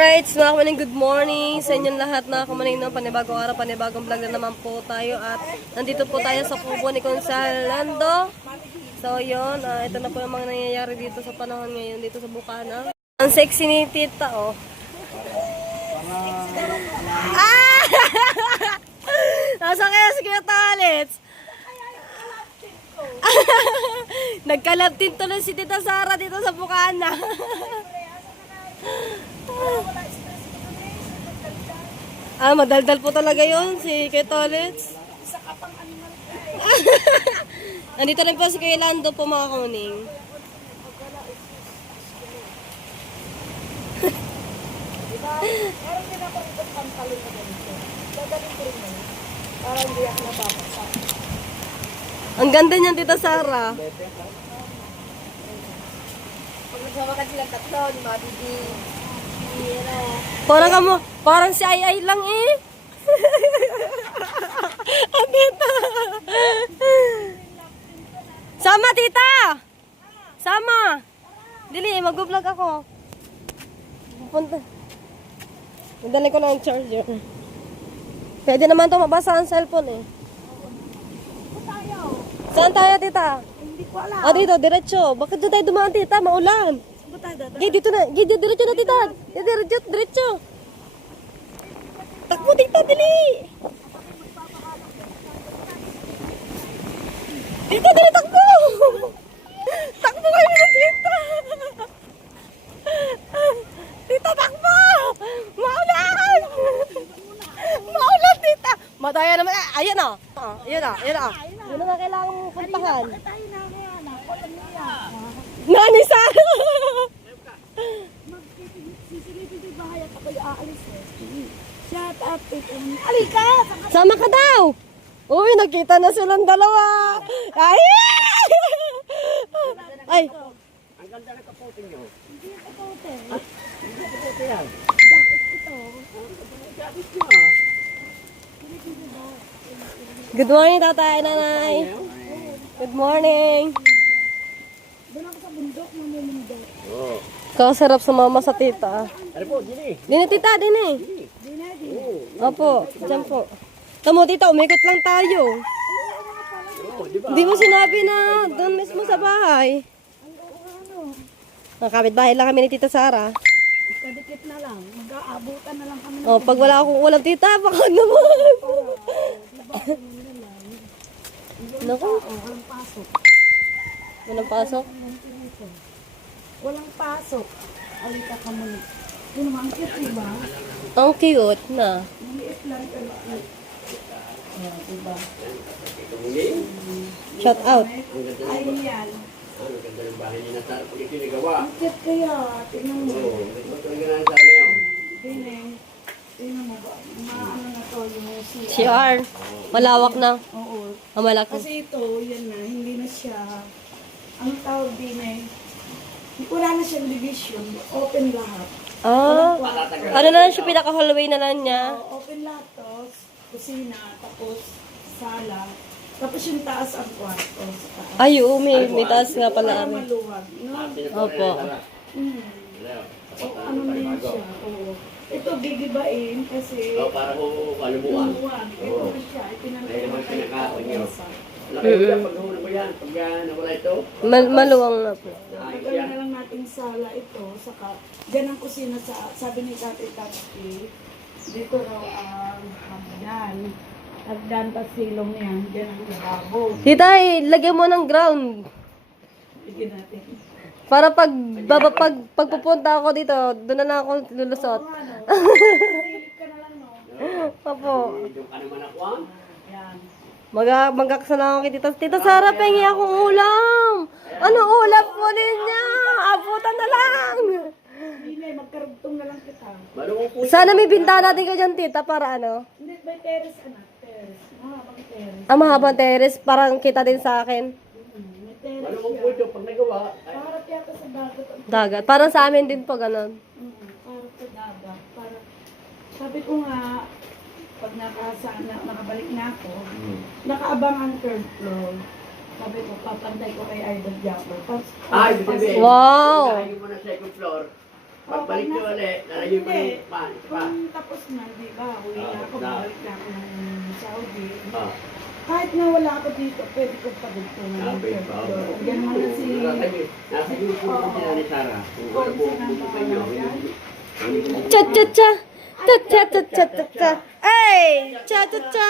Alright, mga kamaning good morning sa inyong lahat na kamaning ng panibagong araw, panibagong vlog na naman po tayo at nandito po tayo sa kubo ni Consal. So yun, ah, ito na po yung mga nangyayari dito sa panahon ngayon dito sa Bukana. Ang sexy ni Tita, oh. Ah! Nasa kaya si Kuya Talits? Nagkalabtin tuloy si Tita Sara dito sa Bukana. ah, madaldal po talaga yon si Kuya Talits. Nandito rin po si Kuya Lando po mga kuning. Ang ganda niyan, Tita Sara. Pag nagsama ka silang tatlo, ni Mami D, si, ano, Parang kamo, parang si Ay Ay lang eh. Ang tita. Sama, tita. Sama. Dili, mag-vlog ako. Pupunta. Nadali ko lang ang charger. Pwede naman to mabasa ang cellphone eh. Saan tayo, tita? Alam. Ah, dito, diretso. Bakit doon tayo dumaan, tita? Maulan. Saan ba tayo dada? Gay, dito na. Gay, di- diretso na, tita. Gay, diretso, diretso. Takbo, tita, dili. Tita, dili, takbo. Takbo kayo na, tita. Tita, takbo. Maulan. Maulan, tita. Madaya naman. Ah, Ayan na. Ah, Ayan na, ayan na. Yun na nga kailangan puntahan. Tayo na kaya na, walang niya. Nani Sara. Sisilipin yung bahay at ako'y aalis eh. Shut up, ito. Alika! Sama ka daw. Uy, nakita na silang dalawa. Ay! Ay, Hindi ako pote. Ah, Bakit ito? good morning, tatay, nanay. Good morning. Doon ako sa bundok, mamumundok. Oo. Kasarap sumama sa tita. Ano po, Dini? Dini, tita, dini. Di na, di. Opo, dyan po. Tamo, tita, umikot lang tayo. Oo, di ba? Hindi mo sinabi na doon mismo sa bahay. Nakapit bahay lang kami ni Tita Sara. Kadikit na lang. Mag-aabutan na lang kami. Oh, pag wala akong ulam, tita, baka naman. Naku, Oh, walang pasok. Walang pasok. Walang pasok. Alika ka muna. Yun naman, ang cute, diba? Ang cute na. Maliit lang, pero cute. Diba? Shout out. Ayun yan. Ano, ganda ng bahay niya na sa pag itinagawa. Ang cute kaya. Tingnan mo. Ito na sa ngayon. Dine. Tingnan mo ba? Maano na to yung CR. Malawak na. Oo. Ah, malaki. Kasi ito, yan na, hindi na siya, ang tawag din eh, wala na siyang division, open lahat. Ah, Kwarto. ano na lang siya, pinaka-hallway na lang niya. Oo, open lahat to, kusina, tapos sala, tapos yung taas ang kwarto sa taas. Ay, oo, may, may taas nga pala. Para Ano. maluwag. No? Opo. Mm. So, ano na yan siya? Oo. Ito, gigibain kasi Oo, para ko kalubuan. maluwag. Ito siya, Ayun ipinanay naman pinakaon niyo. sa Laki mo yan, pag nahulog mo yan, pag ah, nawala ito, Mal- maluwang na po. yan. na lang natin sala ito, saka dyan ang kusina sa, sabi ni Tatay Tatay, dito raw ang hagdan. Hagdan tas silong yan, dyan ang lababo. Tita, eh, lagyan mo ng ground. Bigyan natin. Para pag, baba, pag, pagpupunta ako dito, doon na lang ako lulusot. Silip ka na lang, no? Opo. Doon ka naman ako, ah. Yan. Mag magkakasala ako kay Tita. Tita Sara, pengi akong ulam. Ano ulam po niya? Abutan na lang. Hindi na, magkarugtong na lang kita. Sana may bintana din ka dyan, Tita, para ano? Hindi, may terrace anak, terrace. Mahabang terrace. Ang mahabang terrace, parang kita din sa akin. Hmm, may terrace Malungkot po yan. ito pag nagawa. ay, Parang yata sa dagat. ang Dagat. Parang sa amin din po, ganun. Mm, parang sa dagat. Para, sabi ko nga, pag nakasa, na, nakabalik na ako, nakaabang ang third floor. Sabi ko, papantay ko kay Idol Japper. Tapos, Ay, ibig sabihin, Wow. unahin mo na second floor. Pagbalik nyo ulit, nalayo pa Hindi. yung pan. Pa. Kung tapos na, di ba? Uwi na Ah, ako, na. balik na ako ng Saudi. Ah. Kahit na wala ako dito, pwede ko pagdugtungan. Sabi pa. Yan mo na si... Nasa YouTube Oo. din ni Sarah. Kung Oo, ano po Nanda pupunta nyo. Cha cha cha. Cha cha. Hey! Cha cha cha.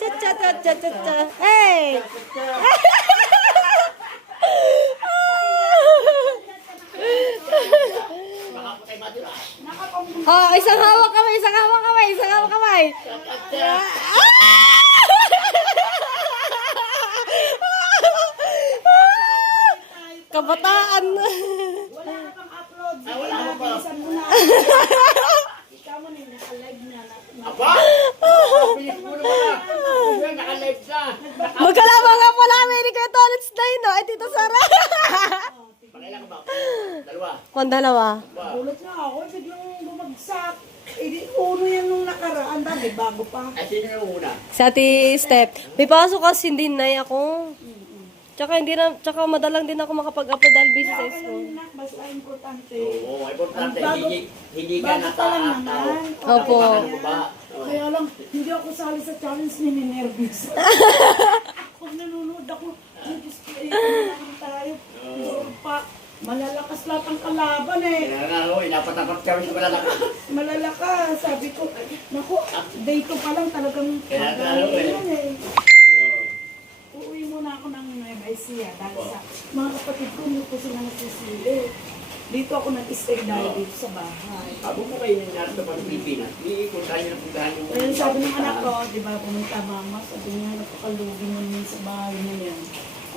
Cha cha cha cha cha cha. Hey! Oh, isang hawak kamay, isang hawak kamay, isang hawak kamay. Kabataan. Wala pang upload. Wala ka pa. Bilisan mo na. Ikaw mo na, naka-live na. na- na- Aba! Bilis mo naman ah. Ayun, Naka-live na. Naka- Magkalaban nga pala kami ni Kuya Tolits na yun, no? Ay, Tito Sara. Pakailan ka ba? Dalawa. Kung dalawa. Gulat na ako, eh, biglang bumagsak. Eh, di, uno yan nung nakaraan, dami, bago pa. Ay, sino yung una? Sa ati Step. May pasok kasi din na ako. Tsaka hindi na, tsaka madalang din ako makapag-upload dahil busy sa Kaya school. lang, nak, basta importante. Oo, importante. Bago- Hindi, hindi ka bago pa lang naman. Opo. Ba? Kaya lang, hindi ako sali sa challenge ni Nervous. Pag nanonood ako, Diyos ko, eh, tayo. Puro pa, malalakas lahat ang kalaban eh. Kaya nga, oh, inapatapat kami sa malalakas. Malalakas, sabi ko, naku, day 2 pa lang talagang Kaya nga, oh, eh. yan eh. Oo. Uuwi muna ako ng Nueva Ecija dahil sa mga kapatid ko, hindi ko sila nasisili. Dito ako nag-stay dahil dito sa bahay. Ako po kayo nangyari sa mga Pilipinas. Hindi ko tayo ng puntahan yung... Ayun, sabi ng anak ko, di ba, pumunta mama, sabi niya, napakalugi mo naman sa bahay na yan.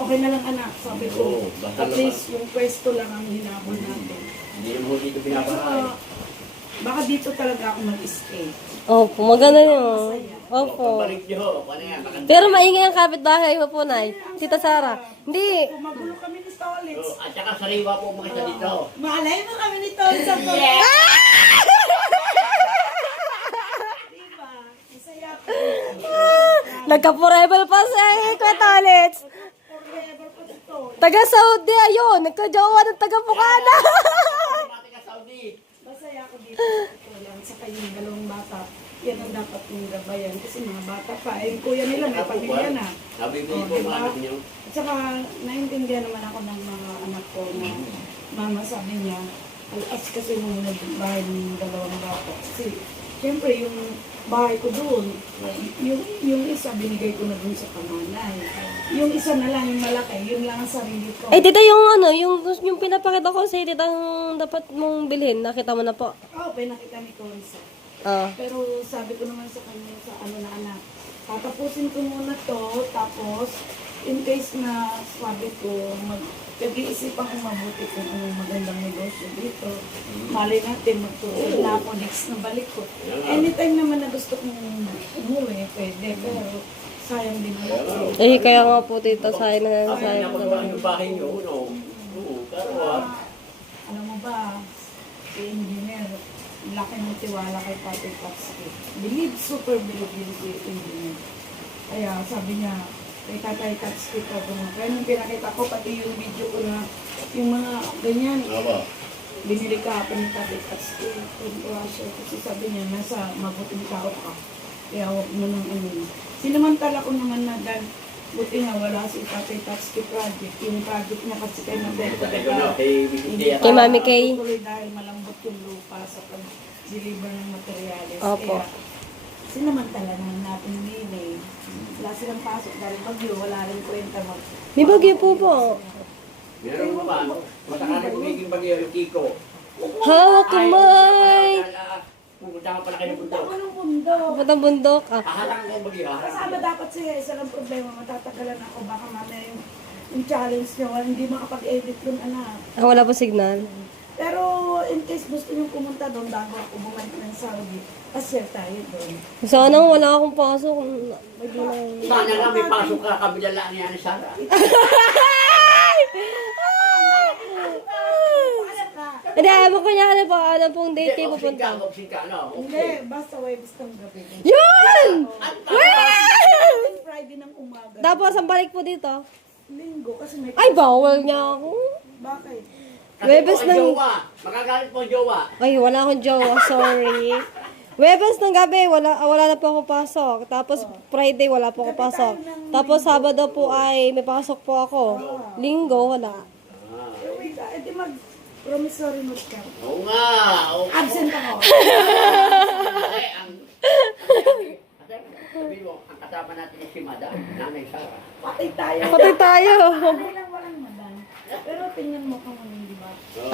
Okay na lang anak, sabi ko, Oo, at naman. least yung pwesto lang ang hinabol natin. Hindi naman dito Saka, pinapahay. baka dito talaga ako mag-stay. Opo, maganda yun. Opo. Pabalik nyo. Paano yan? Baka- Pero maingay ang kapitbahay mo po, Nay. Tita Sara. Hindi. Kumagulo kami ni Stolitz. Oo, At saka sariwa po mga isa dito. Maalay mo kami ni Stolitz sa Yeah! Diba? Masaya po. Nagka-forever pa si Kuya Tolits. Forever po si Stolitz. Taga Saudi, ayun. Nagka-jowa ng taga Bukana. Mati ka Saudi. Masaya ako dito sa ito lang sa kayong dalawang bata. Yan ang dapat yung gabayan kasi mga bata pa. Eh, kuya nila may pamilya na. Sabi ko Oh, po, diba? anak nyo. At saka, naintindihan naman ako ng mga anak ko na mama sabi niya, alas kasi muna yung bahay ng dalawang bata. Kasi, syempre, yung bahay ko doon, yung, yung isa binigay ko na doon sa kamanay. Yung isa na lang, yung malaki, yun lang ang sarili ko. Eh, tita, yung ano, yung, yung pinapakita ko sa'yo, tita, yung dapat mong bilhin. Nakita mo na po. Oo, pinakita ni Consa. Ah. Pero sabi ko naman sa kanya, sa ano na anak, tatapusin ko muna to, tapos, in case na sabi ko, mag, pag-iisipan ko mabuti kung anong magandang negosyo dito. Malay natin, magtuloy na ako next na balik ko. Anytime naman na gusto kong umuwi, pwede, pero sayang din ako. Eh, kaya nga po, tita, sayang na sayang niya, na magawa yung bahay nyo. No? Oo, pero ah. Alam mo ba, si engineer, laki ng tiwala kay Pati Papski. Believe, super believe yun si engineer. Kaya sabi niya, kay Tatay Tatski ko, kaya nung pinakita ko, pati yung video ko na, yung mga ganyan, Aba. binili ka pa ni Tatay Tatski. Tuntua siya kasi sabi niya, nasa mabuting tao ka. Kaya huwag mo nang ano. Sinamantala ko naman na dahil buti nga wala si Tatay Tatski project. Yung project niya kasi kay Mabel ko kay Kay Mami Kay. Dahil malambot yung lupa sa pag-deliver ng materials. Opo. Kaya, sinamantala na natin din eh. Wala silang pasok dahil bagyo, wala rin kwenta mag... May bagyo po po. Meron mo ba? Masakali kumiging bagyo yung Kiko. Hawak kamay. Pupunta ka pala kayo ng bundok. ko ng mundo. Pupunta bundok. Ah. Haharang ko bagyo. Kasama dapat siya, isa lang problema, matatagalan ako. Baka mamaya yung, yung challenge niya, wala, hindi makapag-edit yung anak. Ah, wala po signal. Pero in case gusto niyong pumunta doon bago ako bumalik ng Saudi, pasyal tayo doon. Sana wala akong pasok. Medyo lang. Sana nga may pasok ka, kabila lang niya ni Sarah. Hindi, ayaw ko niya ano po, ano pong date kayo Hindi, opsin ka, pupunta. ano? hindi, basta Webes ng gabi. Yun! Friday ng umaga. Tapos, ang balik po dito. Linggo, kasi may... Ay, bawal niya ako. Bakit? Kasi Webes po ang ng... jowa. Magagalit po ang jowa. Ay, wala akong jowa, sorry. Webes ng gabi, wala, wala na po ako pasok. Tapos Friday, wala po ako pasok. Tapos Sabado po ay may pasok po ako. Linggo, wala. Wait, ah, edi mag promissory note ka. Oo nga. Oo. Absent ako. Kasi ang... Sabihin mo, ang kasama natin si Madam, Nanay Sara. Patay tayo. Patay tayo. Patay lang. Pero tingnan mo kung ano, di ba?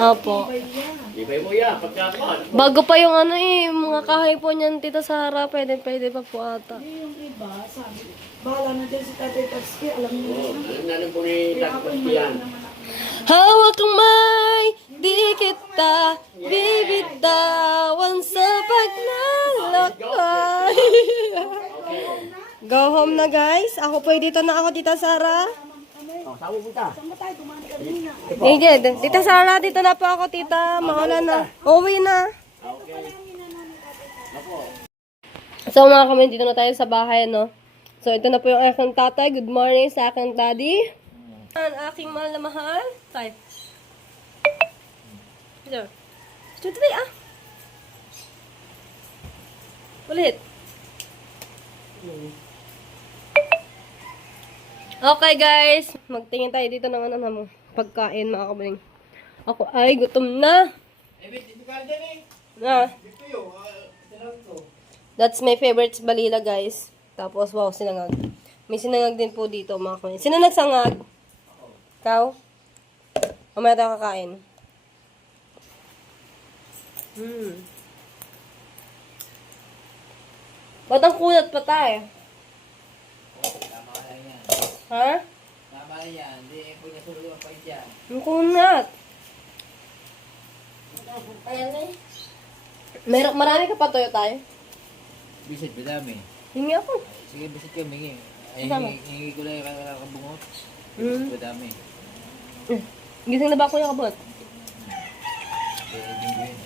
Opo. Iba yan. Ibay mo yan, pagkakon. Bago pa yung ano eh, mga kahay po niyan, Tita Sara, pwede, pwede pa po ata. Hindi yung iba, sabi, bahala na dyan si Tatay Tatsuki, alam niyo Oo, na. alam na po ni Kaya ako Bastian. naman ako. Hawak kang may, di kita bibitawan sa paglalakbay. Go home na guys. Ako po dito na ako, Tita Sara. Oh, saan mo punta? Saan ba tayo? Dumaan ka kanina. Hindi, Tita Sara, dito na po ako, Tita. Maulan na. Uwi na. Okay. Ako. So mga kami, dito na tayo sa bahay, no? So ito na po yung aking tatay. Good morning sa aking daddy. Ang aking mahal na mahal. Tay. Ito. Ito today, ah. Ulit. Okay guys, magtingin tayo dito ng ano ng pagkain mga kamaling. Ako ay gutom na. Na. That's my favorite balila, guys. Tapos, wow, sinangag. May sinangag din po dito, mga kamaling. Sino nagsangag? Ikaw? Mamaya tayo kakain. Hmm. Ba't ang kunat pa tayo? Ha? Tama na yan. Hindi po niya sulo ang pahit yan. Ang kunat. Meron, marami ka pa toyo tayo? Bisit, madami. Hingi ako. Sige, bisit ka, mingi. Ay, hingi, hingi ko lang yung kakabungot. Bisit, madami. Gising na ba ako yung kabot? Kaya, hindi ko yun.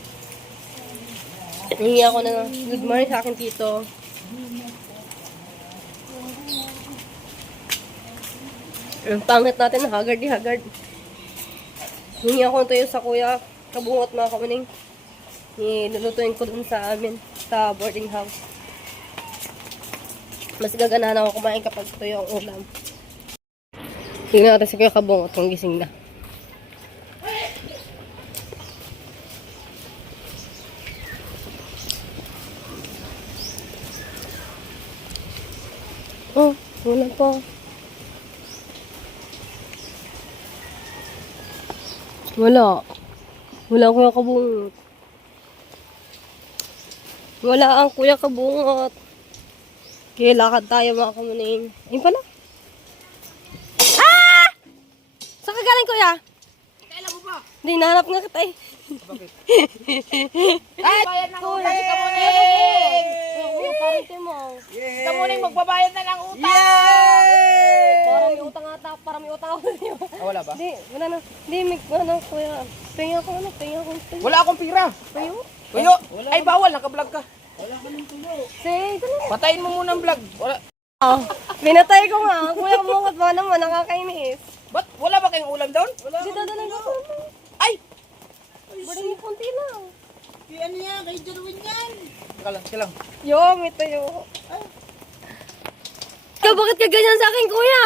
Hingi ako ng good morning sa akin tito. Ang pangit natin, haggard di haggard. Hingi ako ng tuyo sa kuya, kabungot mga kamaning. Nilulutuin ko dun sa amin, sa boarding house. Mas gaganahan ako kumain kapag tuyo ang ulam. Tingnan natin si kuya kabungot kung gising na. Oh, wala pa. Wala. Wala kuya kabungot. Wala ang kuya kabungot. Kaya lakad tayo mga kamuning. Ayun pala. Ah! Saan ka galing kuya? Kailan mo ba? Hindi, nahanap nga kita eh. Ay, bayad ng utang si Kamuning! Oo, parang mo. Si Kamuning magbabayad na ng utang! Parang may utang ata, parang may utang ako. Ah, wala ba? Hindi, wala na. Hindi, may, ano, kuya. Penga ko, ano, penga ko. Wala akong pira. Payo? Tuyo. Ay, bawal. Naka-vlog ka. Say, ito na. Patayin mo muna ang vlog. Wala. Oh, pinatay ko nga. Kuya kumungot ba naman, nakakainis. Ba't wala ba kayong ulam doon? Wala. Hindi dadalhin ko Ay! Bari mo konti lang. Ano yan? Kay Jerwin yan! Teka lang, lang. Yo, may tayo. Ikaw, bakit ka ganyan sa akin, kuya?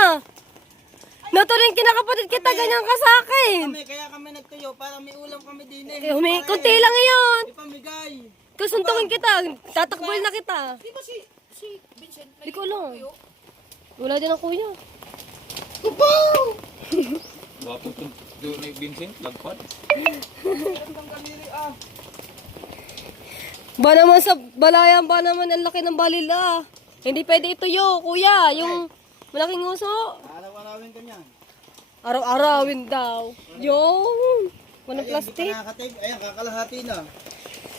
Natuloy kinakapatid kita, ganyan ka sa akin. Kami, kaya kami nagtuyo para may ulam kami din eh. Kaya humi, konti lang iyon. Ipamigay. Kasuntukin kita, tatakbuhin na kita. Di ba si, si Vincent? Hindi ko alam. Wala din ang kuya. Wapo to. Doon na Vincent. Lagpad. Ba naman sa balayan ba naman ang laki ng balila. Hindi pwede ito yo, kuya. Yung malaking uso. Araw-arawin ko daw. Yung walang plastic. Nakakatib, ayan, kakalahati na.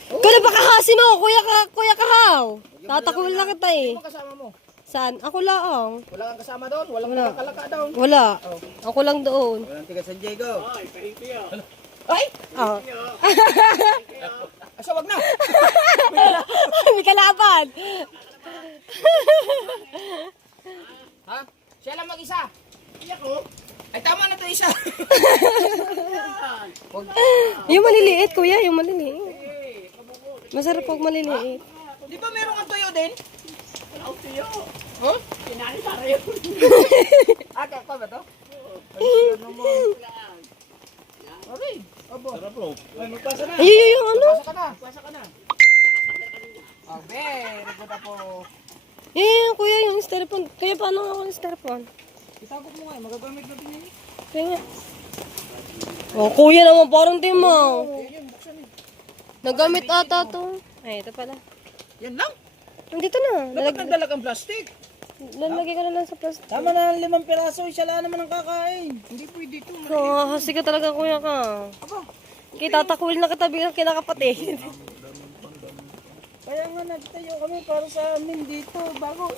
Kaya ba kahasi mo, kuya ka, kuya kahaw. Tatakwil na kita eh. Ano kasama mo? Saan? Ako lang. Wala kang kasama doon? Walang Wala. nakakalaka doon? Wala. Ako lang doon. Walang tiga San Diego. Ay! Ah. Asa, wag na! May kalaban. Ha? Siya lang mag-isa. Ay, tama na to isa. Huwag yung maliliit, kuya, yung maliliit. Masarap pag maliliit. Di ba meron kang tuyo din? Ah, ka ba to? Sarap bro. Ay, magpasa na. Ay, ay, ano? Pasa ka na. Pasa ka na. Ah, very good po. Ay, yung kuya, yung styrofoam. Kuya, paano ako yung styrofoam? Itagok mo nga, eh, magagamit natin yan. Kaya nga. Oh, kuya naman, parang di mo. Nagamit ata to. Ay, ito pala. Yan lang. Nandito na. Dapat Lalag- nagdala kang plastic. lalagay ko na lang sa plastic. Tama na ang limang piraso, siya lang naman ang kakain. Hindi pwede ito. Oh, hasi ka talaga, kuya ka. Kita takwil na katabi ng kinakapatid. Kaya nga nagtayo kami para sa amin dito bago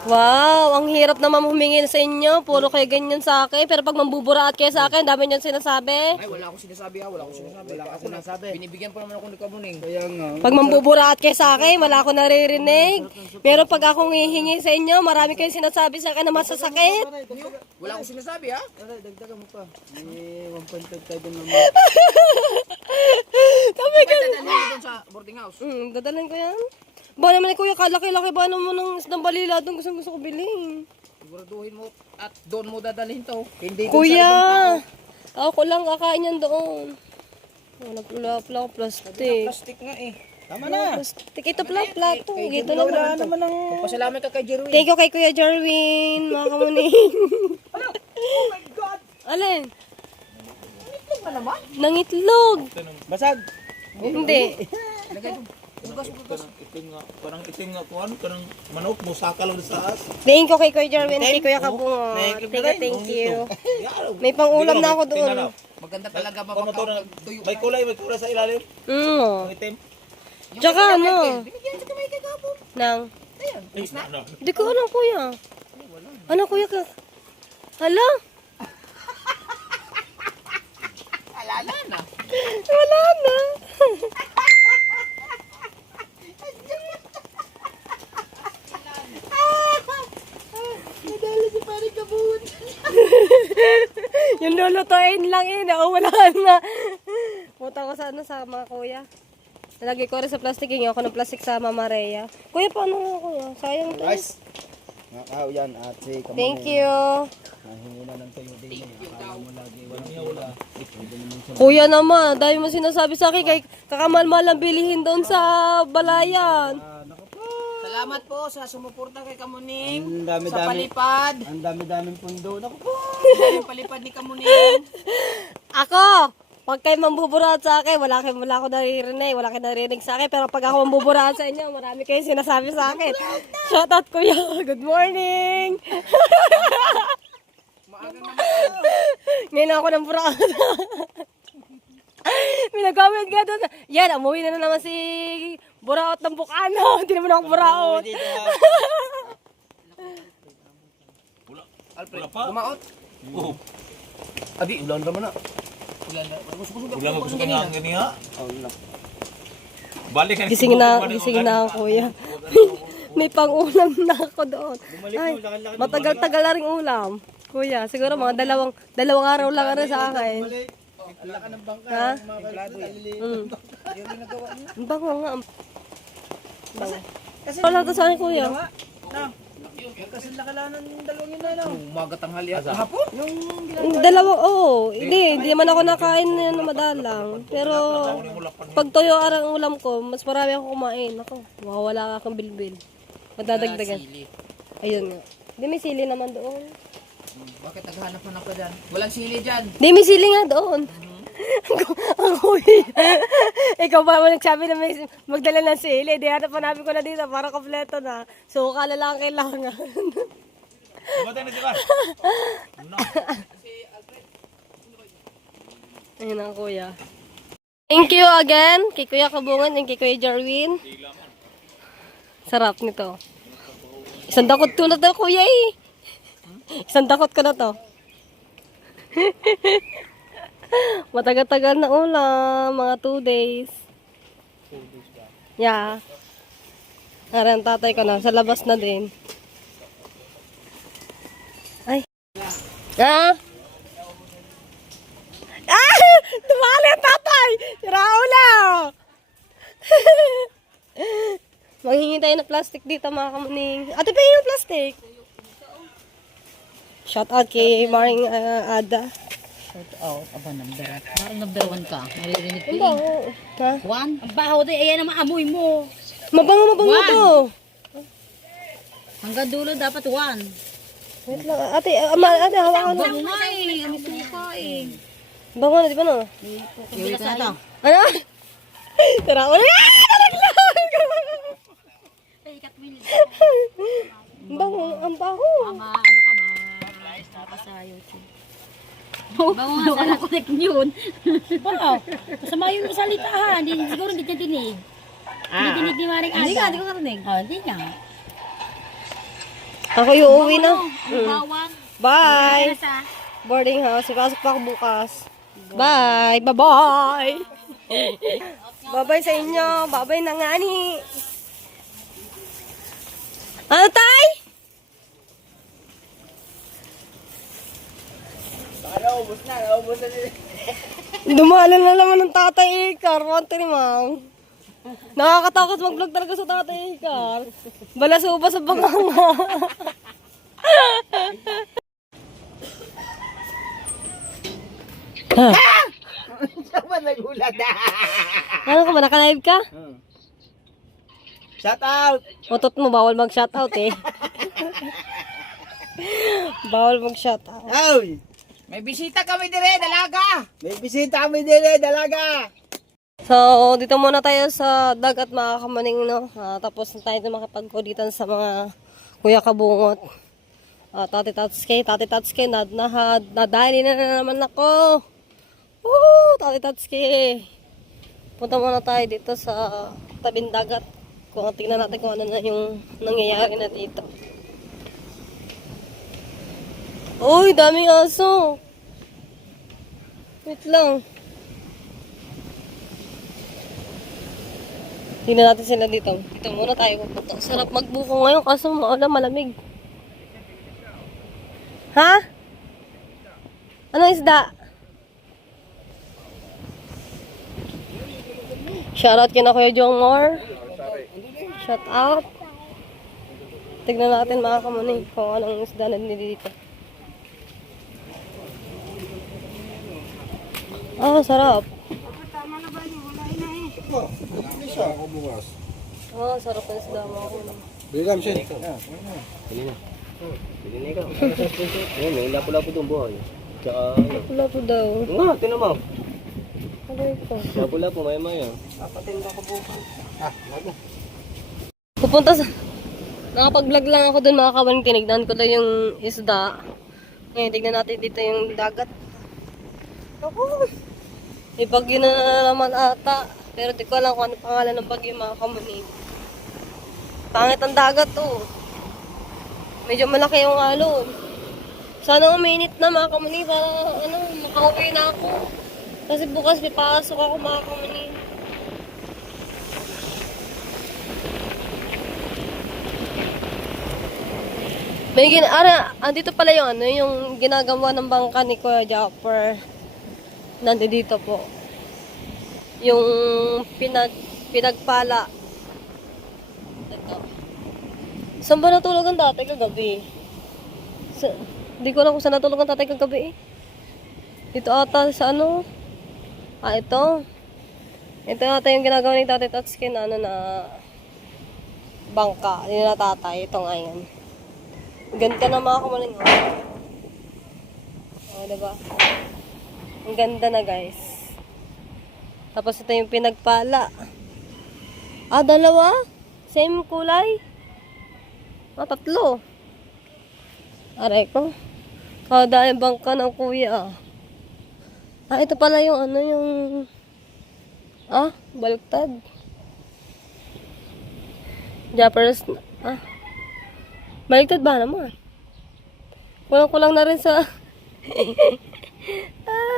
Wow, ang hirap naman humingi sa inyo. Puro kayo ganyan sa akin. Pero pag mambuburaat kayo sa akin, dami niyan sinasabi. Ay, wala akong sinasabi ha. Wala akong sinasabi. Wala akong sinasabi. Binibigyan pa naman ako ni Kamuning. Kaya nga. Pag mambuburaat kayo sa akin, wala ako naririnig. Pero pag akong hihingi sa inyo, marami kayong sinasabi sa akin na masasakit. Wala akong sinasabi ha. Aray, dagdagan mo pa. May 1.5 tayo dun naman. Sabi ka. Dadalhin mo doon sa boarding house. Hmm, dadalhin ko yan. Ba naman eh, kuya, kalaki-laki ba naman ng isdang balila doon gusto gusto ko bilhin. Siguraduhin mo at doon mo dadalhin to. Hindi doon Kuya, ako lang kakain yan doon. Oh, nagpula-pula ako plastic. Plastic nga eh. Tama na. Plastic. Ito pala plato. Dito na Wala lang. naman ang... Pasalamat ka kay Jerwin. Thank you kay Kuya Jarwin, mga kamuning. Oh my God! Alin? Na naman. Nangitlog. Basag! Hindi. Lagay doon. Ugas, ugas. Itim nga, parang itim nga kuan, parang manok mo sakalaw sa taas. Thank you kay Kuya Jarwin, kay Kuya Kabungo. Thank you. May pang-ulam na ako doon. Maganda talaga mapapatuyo. May kulay, may kulay sa ilalim. Mm. Ang itim. Tsaka ano? Binigyan sa kamay kay Gabo. Nang. Ay, ano? Hindi ko alam, Kuya. Ano, Kuya ka? Hala? Alala na. Wala na. Nadala si pare kabun. Yung lulutuin lang eh, wala na. Puta ko sana sa mga kuya. Nalagay ko rin sa plastic, hingi ako ng plastic sa Mama Rhea. Kuya, paano nga kuya? Sayang to. Guys! Nakakaw yan at si Kamuning. Thank you. Nahingi na ng tuyo din eh. Akala mo lagi walang siya. Kuya naman, dahil mo sinasabi sa akin, kay kakamal-mal ang bilihin doon sa balayan. Salamat po sa sumuporta kay Kamuning. Ang dami-dami. Sa palipad. Ang dami-daming pundo. Naku po. Yung palipad ni Kamuning. Ako, pag kayo mambuburahan sa akin, wala, kayo, wala ako naririnig, wala kayo naririnig sa akin. Pero pag ako mambuburahan sa inyo, marami kayo sinasabi sa akin. Shout out kuya, good morning! Ngayon ako ng burahan. May nag-comment ka doon. Yan, umuwi na, na naman si Buraot ng Bukano. Hindi naman ako Buraot. Pa. Kumaot. Oh, Adi, ulan naman na. Wala na. Wala mo gusto ka nga ang niya. Oh, na. Balik ka Gising na, gising na ako kuya. May pang-ulam na ako doon. Ay, matagal-tagal na rin ulam. Kuya, siguro mga dalawang dalawang araw lang rin sa akin. Ala ka ng bangka. Ha? Mga kalili. Mm. Ang bango nga. ang bango. Wala to sa akin, kuya. Na. Kasi nakalanan yung dalawang yun na lang. Umaga tanghali at hapon. Yung Dalawa, oo. Oh, hindi, hindi naman ako nakain na ano, madalang. Pero, pag toyo arang ulam ko, mas marami ako kumain. Ako, mawawala ka akong bilbil. Madadagdagan. Ayun nga. Hindi, may sili naman doon. Bakit naghahanap man ako dyan? Walang sili dyan. Hindi, may sili nga doon. Ang kuya. Ikaw ba naman nagsabi na may magdala ng sili? Di hanap hanapin ko na dito para kompleto na. So, kala lang ang kailangan. Matay na sila. Ayun ang kuya. Thank you again kay Kuya Kabungan and kay Kuya Jarwin. Sarap nito. Isang dakot ko na to, kuya eh. Isang dakot ko na to. Matagal-tagal na ulam, mga 2 days. Yeah. Aran tatay ko na, sa labas na din. Ay. Ah! Ah! Raula! Manghingi tayo ng plastic dito mga kamuning. Ate, pa yung plastic. Shout out kay Maring ah, Ada. Shout out. Aba, number one. Parang number one ka. Maririnig ko yun. baho. Ha? One? Ang baho din. Ayan ang amoy mo. Mabango, mabango One. to. Hanggang dulo dapat one. Wait lang. Ate, ah, ma- ate, hawakan mo. Bango nga eh. Ang suka eh. Bango na, di ba no? Kiwitas na ito. Ano? Tara, wala! Ang Bango, ang baho. Ma, ano ka ma? Ka sa YouTube? Bango nga sana connect yun. Ba? Masama yung salita ha. Hindi, siguro hindi niya dinig. Hindi dinig ni Maring Ada. Hindi ka, hindi ko narinig. Oh, hindi nga. Ako yung uwi na. Ang bawang. Bye! Sa Boarding house. Pasok pa ako bukas. Bye! Bye-bye! Bye-bye sa inyo. Bye-bye na nga ni. Ano tay? Naubos na, naubos na nila. Dumalan na naman ng tatay Ikar. Wanto ni Mang. Nakakatakot mag-vlog talaga sa tatay Ikar. Balasuba sa banganga. Naman nagulat na. ano ka ba? Naka-live ka? Shout out! Utot mo, bawal mag-shoutout eh. bawal mag-shoutout. Oy! May bisita kami dire, dalaga. May bisita kami din eh, dalaga! So, dito muna tayo sa dagat mga kamaning, no? Ah, tapos na tayo makapagkulitan sa mga kuya kabungot. Uh, tati Tatsuke, Tati Tatsuke, nad, nahad, nadali na, na naman ako. Woo! Tati Tatsuke. Punta muna tayo dito sa tabing dagat. Kung tingnan natin kung ano na yung nangyayari na dito. Uy, daming aso. Wait lang. Tingnan natin sila dito. Dito muna tayo pupunta. Sarap magbuko ngayon kaso maulan malamig. Ha? Ano isda? Shoutout kina Kuya Jong Moore. Shout out. Tignan natin mga kamuning kung anong isda na dito. Ah, sarap. Ah, sarap ng isda mga kamuning. Bigam siya. Ayun, may lapu-lapu doon buhay. Tsaka ano. Wala po daw. Nga, tinan mo. Aray ko. Lapu-lapu, maya-maya. Pupunta sa... Nakapag-vlog lang ako dun mga kawan. Tinignan ko lang yung isda. Ngayon, tignan natin dito yung dagat. Ako! May bagyo na naman ata. Pero di ko alam kung ano pangalan ng bagyo mga kamunin. Pangit ang dagat to. Medyo malaki yung alon. Sana uminit na mga kamunin para ano, makauwi na ako. Kasi bukas may pasok ako mga kamunin. May gin ara, andito pala yung ano, yung ginagawa ng bangka ni Kuya Japper. Nandito po. Yung pinag pinagpala. Ito. Saan ba natulog ang tatay kagabi? Sa, di ko alam kung saan natulog ang tatay kagabi. Dito ata sa ano? Ah, ito. Ito ata yung ginagawa ni tatay Tatsuki na ano na bangka. Yun na tatay. Ito nga yan. Ganda na mga kamaling. Oh, diba? Ang ganda na guys. Tapos ito yung pinagpala. Ah, dalawa? Same kulay? Ah, tatlo. Aray ko. Ah, dahil bangka ng kuya. Ah, ito pala yung ano yung... Ah, baliktad. Japanese... Ah, Baliktad ba naman? Kulang-kulang na rin sa... ah.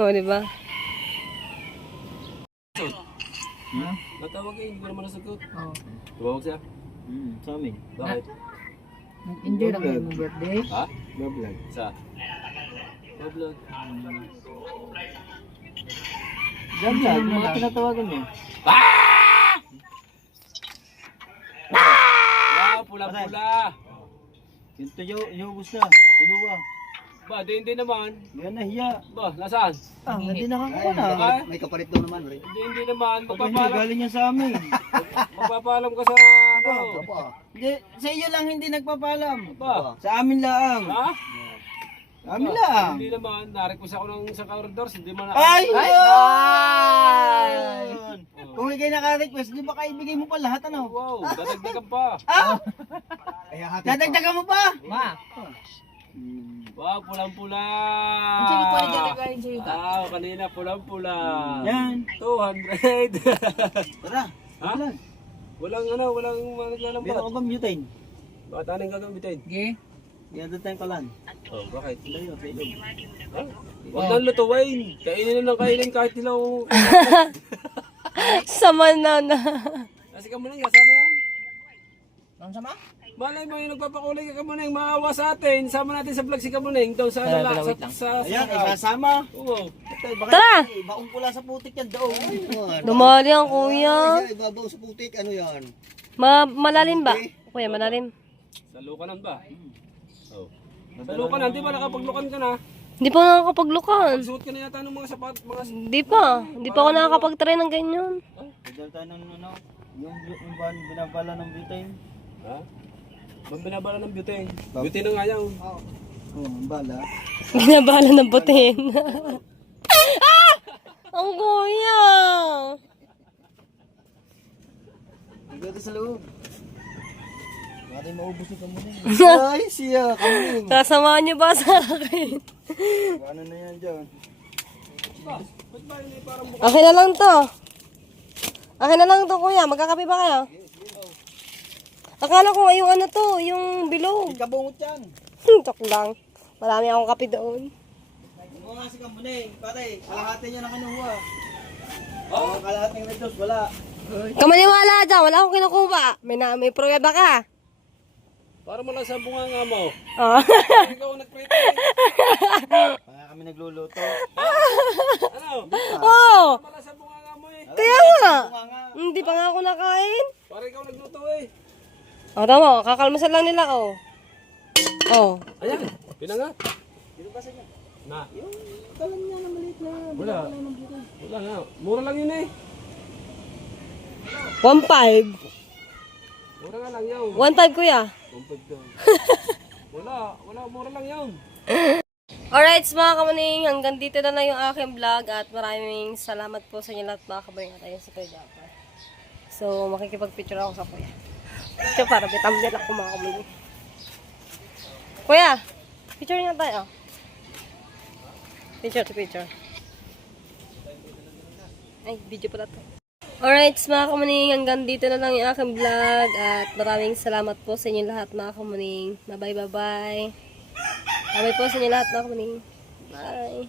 Oo, di ba? Natawag eh, hindi ko naman nasagot. Oo. Tumawag siya? Hmm, sa amin. Bakit? Hindi na kayo mo birthday. Ha? Vlog. Sa? Vlog. Diyan lang, mga tinatawagan niyo. Wow, pula-pula. Yung tuyo, inubos na. Inuwa. Ba, di hindi naman. Yan na hiya. Ba, nasaan? Ah, hindi nakakuha na. Ah, May kapalit daw naman, Ray. hindi, hindi naman. Pag hindi, Magpapalam, galing yan sa amin. magpapalam ka sa ano. Hindi, sa iyo lang hindi nagpapalam. Ba, Sa amin lang. ha? Sa amin lang. Hindi naman. Narequest ako ng sa corridors. Hindi man Ay! Ay! Ay! Kung ikay naka-request, di ba kaibigay mo pa lahat ano? Wow, dadagdagan pa. Ah! Dadagdagan mo pa? Ma! Wow, pulang-pula. Sige po, nagdadagayin sa'yo ka. Ah, kanina pulang-pula. Yan. 200. Tara. ha? Walang ano, walang naglalambat. Meron ka ba butane? Bakit anong gagamitin? Yan doon tayong kalan. Oh, bakit? Layo, sa ilog. Ha? Huwag nang lutuin. Kainin na lang kainin kahit dilaw. Sama na na. Kasi kamuning, kasama yan. Ang sama? Malay mo yung nagpapakulay ka kamuning, maawa sa atin. Sama natin sa vlog si kamuning. Doon sa, ano, sa, sa, sa, Ayan, sa, isasama. Oo. Baka Tara! eh, Baong pula sa putik yan daw. Dumali ang kuya. Ibabaw sa putik, ano yan? Ma malalim ba? Kuya, malalim. Sa lukanan ba? Oh. Sa lukanan, di ba nakapaglukan ka na? Hindi pa nakakapaglukan. Suot ka na yata ng mga sapat, mga... Hindi pa. Hindi pa ako nakakapag-try ng ganyan. Pagdal tayo ng ano, yung, yung ban, binabala ng butane. Ha? Bang binabala ng butane. Butane na nga yan. Oo, oh, ang bala. Binabala ng butin. ah! Ang kuya! Hanggang sa loob. Baka tayo maubos ni Kamuning. Ay, siya, Kamuning. Kasama niyo ba sa akin? Ano na yan dyan? Akin na lang to. Akin na lang to kuya. Magkakape ba kayo? Akala ko yung ano to, yung bilog. Kabungot yan. Tok lang. Marami akong kape doon. Oo nga si Kamuning. Pare, kalahati niya na kinuha. Oo, oh, kalahati ng Red wala. Kamaniwala dyan, wala akong kinukuha. May, na, may pruweba ka. Para mo lang sa bunga nga mo. Oh. Ikaw ang nagprito. Kaya kami nagluluto. Ano? oh, Para sa bunga nga mo eh. kaya nga. Hindi pa nga ako nakain. Para ikaw nagluto eh. Oh, tama. Kakalmasan lang nila, oh. Oh. Ayan, pinangat. Na. Kalan niya na maliit na. Wala. Wala nga. Mura lang yun eh. 1.5. Mura nga lang yun. 1.5 kuya. Kumpag daw. Wala, wala, mura lang yun. Alright, mga kamuning, hanggang dito na lang yung aking vlog at maraming salamat po sa inyo lahat mga kamuning at ayun si Kuya Japper. So, makikipag-picture ako sa kuya. So, para bitam din ako mga kamuning. Kuya, picture nga tayo. Picture to picture. Ay, video pala to. Alright, mga kamuning, hanggang dito na lang yung aking vlog at maraming salamat po sa inyo lahat mga kamuning. Bye bye bye bye. Bye po sa inyo lahat mga kamuning. Bye.